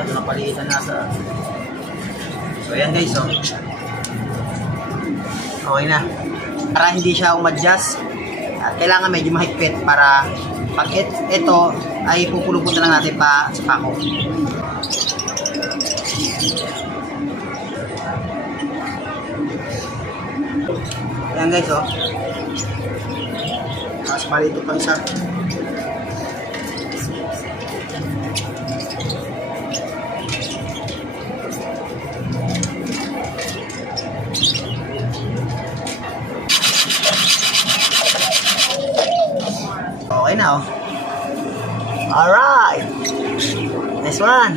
masyado napaliitan nasa. So ayan guys, so okay na. Para hindi siya umadjust, at kailangan medyo mahigpit para pag ito ay pupulupot na lang natin pa sa pako. Ayan guys, oh. Mas mali ito pa isa. Okay na, oh. Alright. Nice one.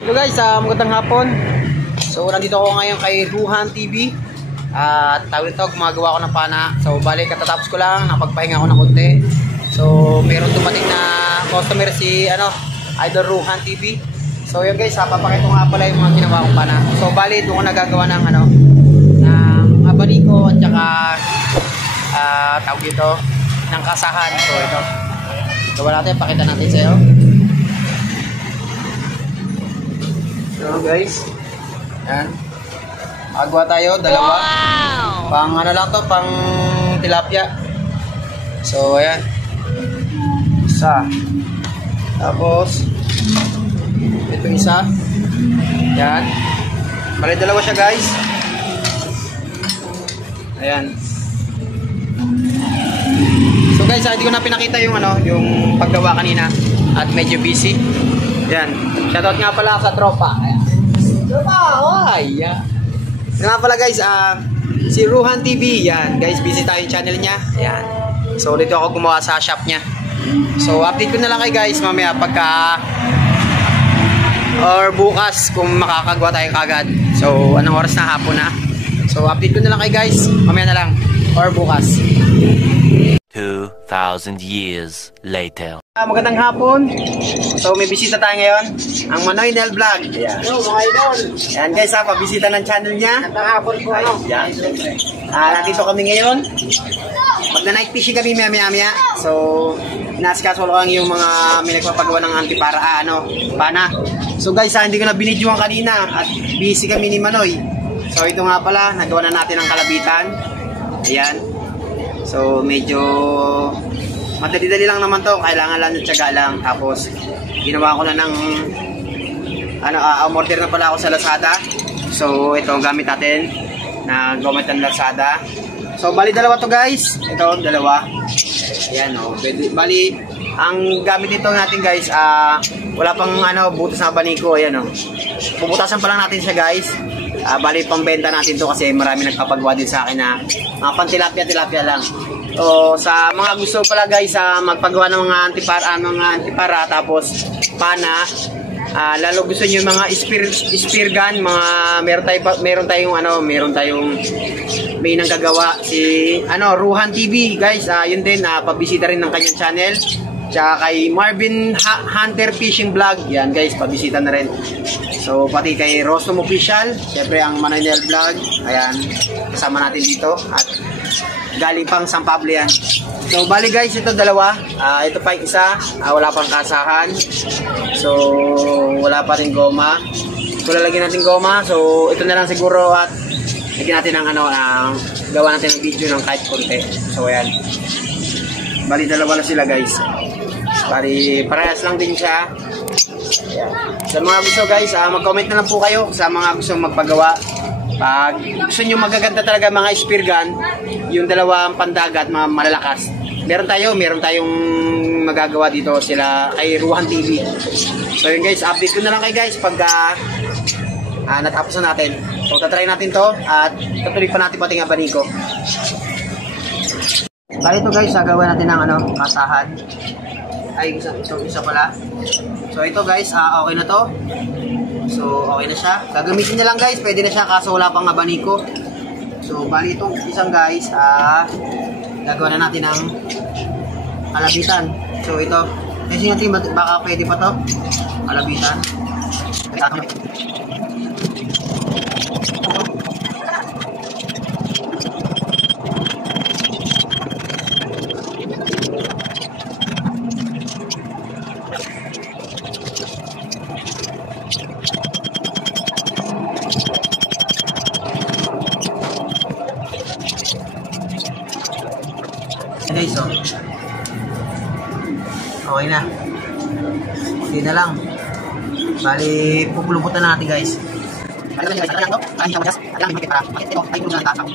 Hello guys, magandang hapon. So nandito ako ngayon kay Ruhan TV. At tawag ito, gumagawa ko ng pana. So balik, katatapos ko lang, napagpahinga ako ng konti. So meron dumating na customer si Idol Ruhan TV. So yun guys, papakita ko nga pala yung mga ginawa kong pana. So bali, doon ko nagagawa ng ng abaniko at saka tawag ito, ng kasahan. So ito, gawa natin, pakita natin sa'yo. So guys, yan, magawa tayo, dalawa. Wow! Pang lang to, pang tilapia. So ayan, isa, tapos ito isa, yan, bali dalawa siya guys. Ayan. So guys, hindi ko na pinakita yung yung paggawa kanina at medyo busy. Yan, shoutout nga pala sa tropa. Ayan. Tropa, oy, yeah. Nga pala guys, si Ruhan TV, yan guys, busy tayo yung channel niya. Ayan. So dito ako gumawa sa shop niya. So update ko na lang kay guys mamaya pagka or bukas kung makakagawa tayo kagad. So anong oras na, hapon na. So update ko na lang kay guys mamaya na lang or bukas. 2,000 years later. Magandang hapon. So may bisita tayo ngayon, ang Manoy Nel Vlog. Ayan. Hello mga idol. Ayan guys, pabisita ng channel niya. Magandang hapon po. Ayan. Nandito kami ngayon. Magna-night fishing kami maya-maya. So inaasikaso lang yung mga may nagpapagawa ng antipara, pana. So guys, hindi ko na binidyoan kanina at busy kami ni Manoy. So ito nga pala, nagawa na natin ang kalabitan. Ayan. So medyo madali-dali lang naman to, kailangan lang ng tiyaga lang. Tapos ginawa ko na ng umorder na pala ako sa Lazada. So ito ang gamit natin na gamit ng Lazada. So bali dalawa to guys. Ito dalawa. Ayan o. Bali ang gamit nito natin guys, wala pang butas na abaniko. Ayan o. Puputasan pa lang natin siya guys. Bali pambenta natin to kasi marami nagpapagawa din sa akin na pantilapia-tilapia lang. So sa mga gusto pala guys, magpagawa ng mga antipara tapos pana, lalo gusto niyo yung mga spear gun, mga meron tayong may nanggagawa si Ruhan TV guys. Yun din, pabisita rin ng kanyang channel. Tsaka kay Marvin Hunter Fishing Vlog, yan guys, pabisita na rin. So pati kay Rostom Official, syempre ang Manoy Nel Vlog, ayan, kasama natin dito. At galing pang San Pablo yan. So bali guys, ito dalawa. Ito pa yung isa, wala pang kasahan. So wala pa rin goma. So lalagyan natin goma. So ito na lang siguro at lagyan natin ng gawa natin ng video ng kahit konti. So ayan, bali dalawa na sila guys. Bali parehas lang din siya. Sa mga gusto guys, mag-comment na lang po kayo sa mga gusto magpagawa. Pag gusto nyo magaganda talaga mga spear gun, yung dalawang pandagat, mga malalakas, meron tayong magagawa dito sila kay Ruhan TV. So yun guys, update ko na lang kayo guys pag natapos na natin. So tatry natin to at tutuloy pa natin pati ng abaniko. Bali ito guys, gagawin natin ng kasahan. Ay, isa pala. So ito guys, okay na to. So okay na siya. Gagamitin na lang guys, pwede na siya kaso wala pang abaniko. So bali itong isang guys, gagawin na natin ng kalabitan. So ito, kasi natin baka pwede pa to kalabitan. Guys, so okay na. Hindi na lang. Bali, pupulubutan natin guys. Bali guys, ito. Ay, siya magas. Ay, may para. Ito, ay pulutan na tatak.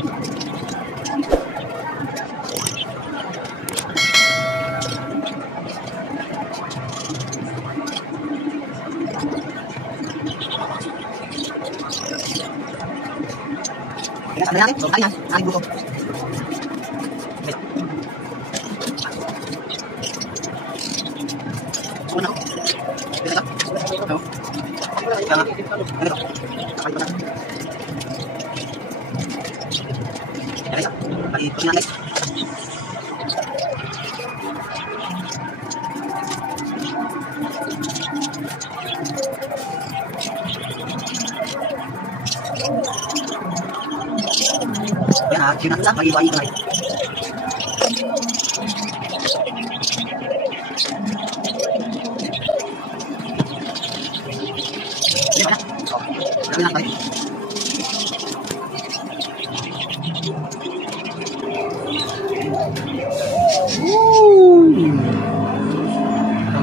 Ano natin? So, ayan. Ayan, buto.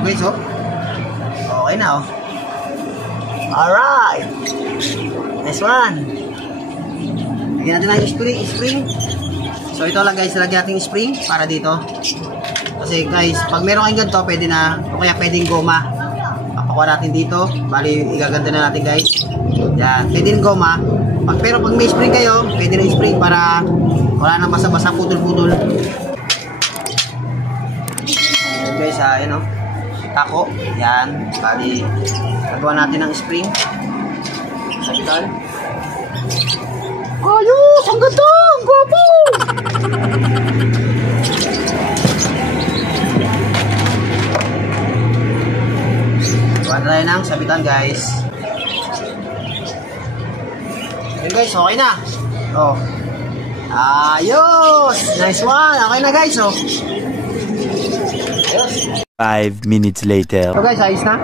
Okay, so okay na, oh. Alright, next one. Lagyan natin ng spring. So ito lang guys, lagyan natin yung spring para dito. Kasi guys, pag meron kayong ganito, pwede na, o kaya pwedeng goma. Papakuha natin dito. Bali, igaganda na natin guys. Yan, pwede rin goma. Pero pag may spring kayo, pwede rin spring para wala nang basa-basa, putol-putol. Yan guys, ayan, oh. Tako, yan. Bali, nagawa natin ng spring. Sabitan. Ayos! Ang ganda! Ang gwapo! Gawa na tayo ng sabitan guys. Yun guys, okay na. Oh. Ayos! Nice one! Okay na guys, oh. Ayos. 5 minutes later. So guys, ayos na.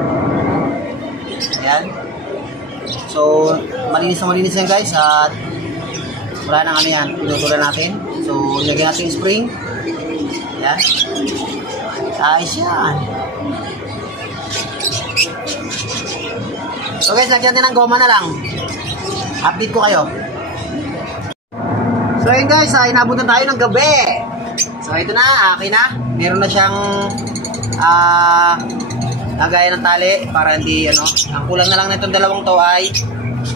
Ayan. So, malinis yan guys. At wala nang ano yan. Pinutulan natin. So, ilagay natin yung spring. Ayan. Ayos yan. So guys, lagyan natin ng goma na lang. Update ko kayo. So yun guys, inabutan tayo ng gabi. So ito na, okay na. Meron na siyang lagay ng tali para hindi ano. Ang kulang na lang na itong dalawang to ay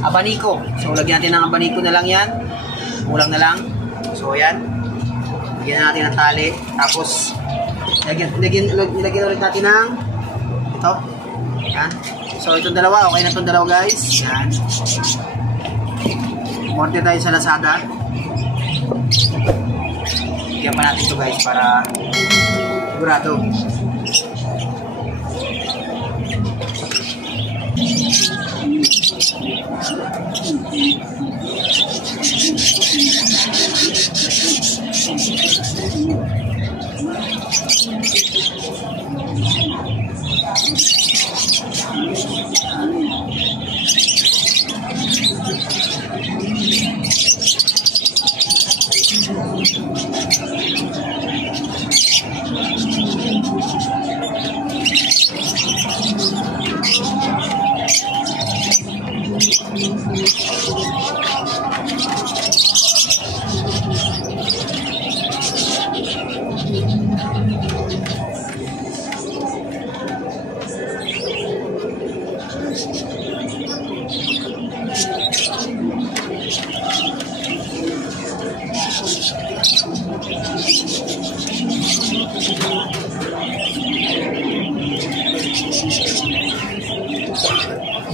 abaniko. So lagyan natin ng abaniko na lang yan. Kulang na lang. So yan. Lagyan natin ng tali. Tapos lagyan ulit natin ng ito. Yan. So itong dalawa, okay na itong dalawa guys. Yan. Morte tayo sa Lazada. Lagyan pa natin ito guys para sigurado.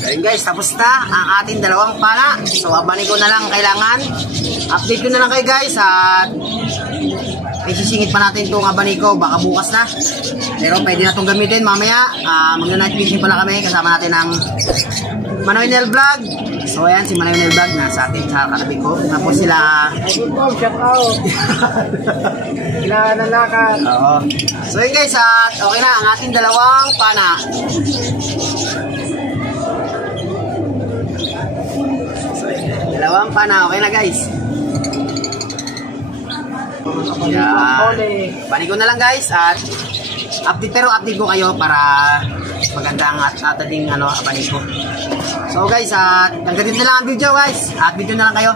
Ayun guys, tapos na ang ating dalawang pana. So abanin ko na lang kailangan. Update ko na lang kayo guys at isisingit pa natin itong abaniko. Baka bukas na. Pero pwede na itong gamitin mamaya. Magna-night fishing pala kami. Kasama natin ang Manoy Nel Vlog. So ayan, si Manoy Nel Vlog nasa atin sa katabi ko. Tapos sila... Shout out! Sila nalakan. Oo. So yun guys, at okay na ang ating dalawang pana. So, dalawang pana, okay na guys. Yan. Bani ko na lang guys at update, pero update ko kayo para maganda ang ating abani ko. So guys, at hanggang dito na lang ang video guys. At video na lang kayo.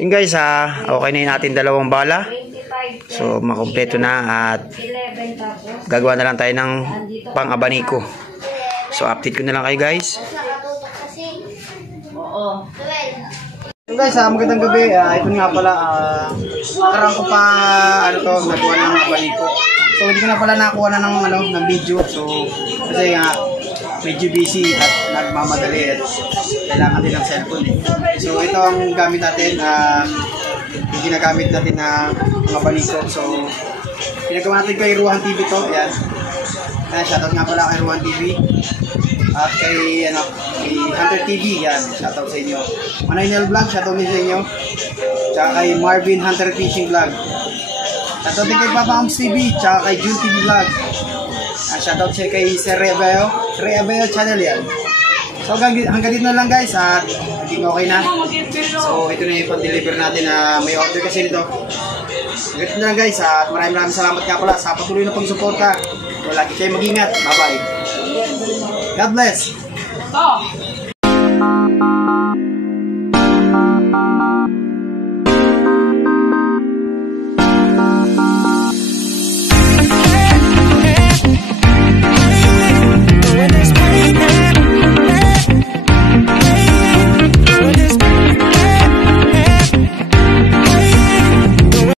Yun guys, okay na yun natin dalawang bala. So makompleto na at gagawa na lang tayo ng pang-abani ko. So update ko na lang kayo guys. So guys, magandang gabi. Ito nga pala, nakarang ko pa nagawa ng abani ko. So hindi ko na pala nakuha na ng video. So kasi medyo busy at nagmamadali at kailangan din ng cellphone eh. So ito ang gamit natin, yung ginagamit natin na mga abani ko. So pinagawa natin kay Ruhan TV to. Ayan. Shoutout nga pala kay Ruhan TV. At kay Hunter TV, yan, shoutout sa inyo. Manoy Nel Vlog, shoutout din sa inyo. Tsaka kay Marvin Hunter Fishing Vlog. Shoutout din kay Papa Ams TV, tsaka kay June TV Vlog. Shoutout siya kay Sir Reabeo Channel yan. So hanggang dito na lang guys, at okay na. So ito na yung pang-deliver natin na may order kasi nito. Hanggang dito na lang guys, at maraming salamat nga pala sa patuloy na pagsuporta. So lagi kayo mag-ingat, bye bye. God bless.